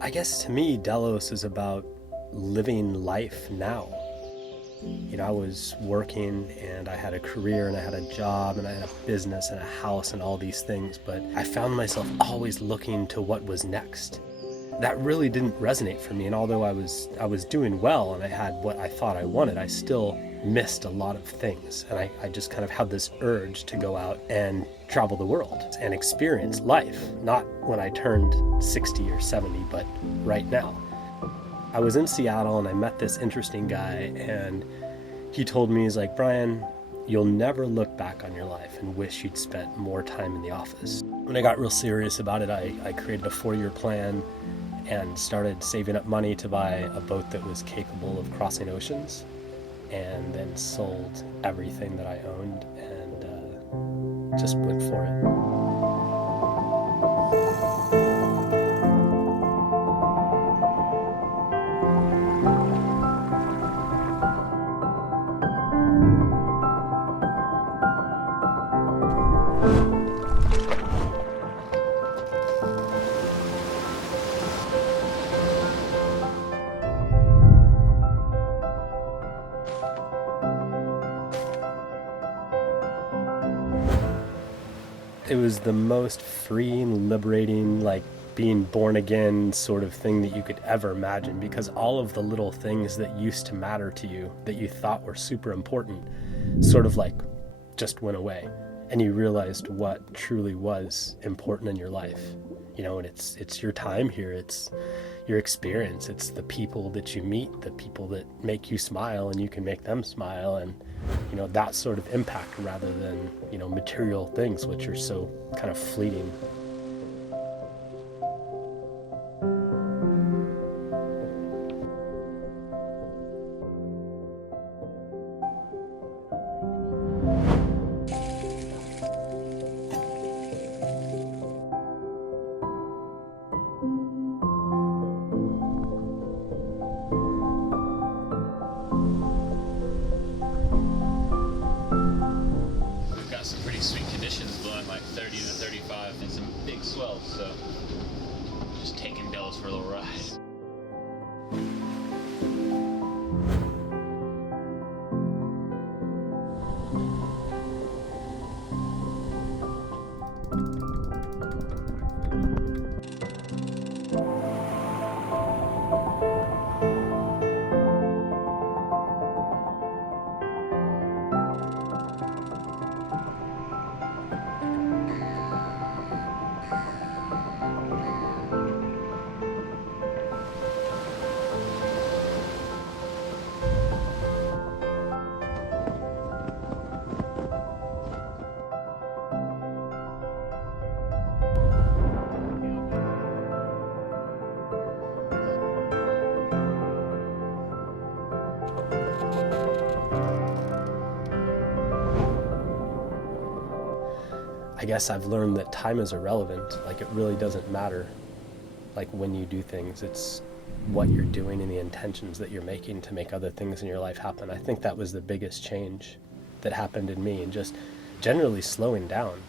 I guess to me, Delos is about living life now. You know, I was working and I had a career and I had a job and I had a business and a house and all these things, but I found myself always looking to what was next. That really didn't resonate for me, and although I was doing well and I had what I thought I wanted, I still missed a lot of things, and I just kind of had this urge to go out and travel the world and experience life, not when I turned 60 or 70, but right now. I was in Seattle and I met this interesting guy, and he told me, he's like, Brian, you'll never look back on your life and wish you'd spent more time in the office. When I got real serious about it, I created a 4-year plan and started saving up money to buy a boat that was capable of crossing oceans, and then sold everything that I owned and just went for it. It was the most freeing, liberating, like being born again sort of thing that you could ever imagine, because all of the little things that used to matter to you, that you thought were super important, sort of like just went away, and you realized what truly was important in your life. You know, and it's your time here, it's your experience, it's the people that you meet, the people that make you smile and you can make them smile, and you know, that sort of impact rather than, you know, material things which are so kind of fleeting. Some pretty sweet conditions, blowing like 30 to 35 and some big swells, so just taking Delos for a little ride. I guess I've learned that time is irrelevant. Like, it really doesn't matter, like, when you do things. It's what you're doing and the intentions that you're making to make other things in your life happen. I think that was the biggest change that happened in me, and just generally slowing down,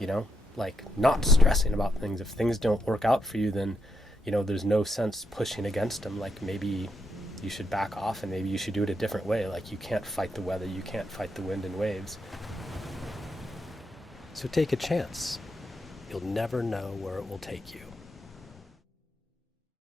you know, like not stressing about things. If things don't work out for you, then, you know, there's no sense pushing against them. Like, maybe you should back off and maybe you should do it a different way. Like, you can't fight the weather, you can't fight the wind and waves. So take a chance. You'll never know where it will take you.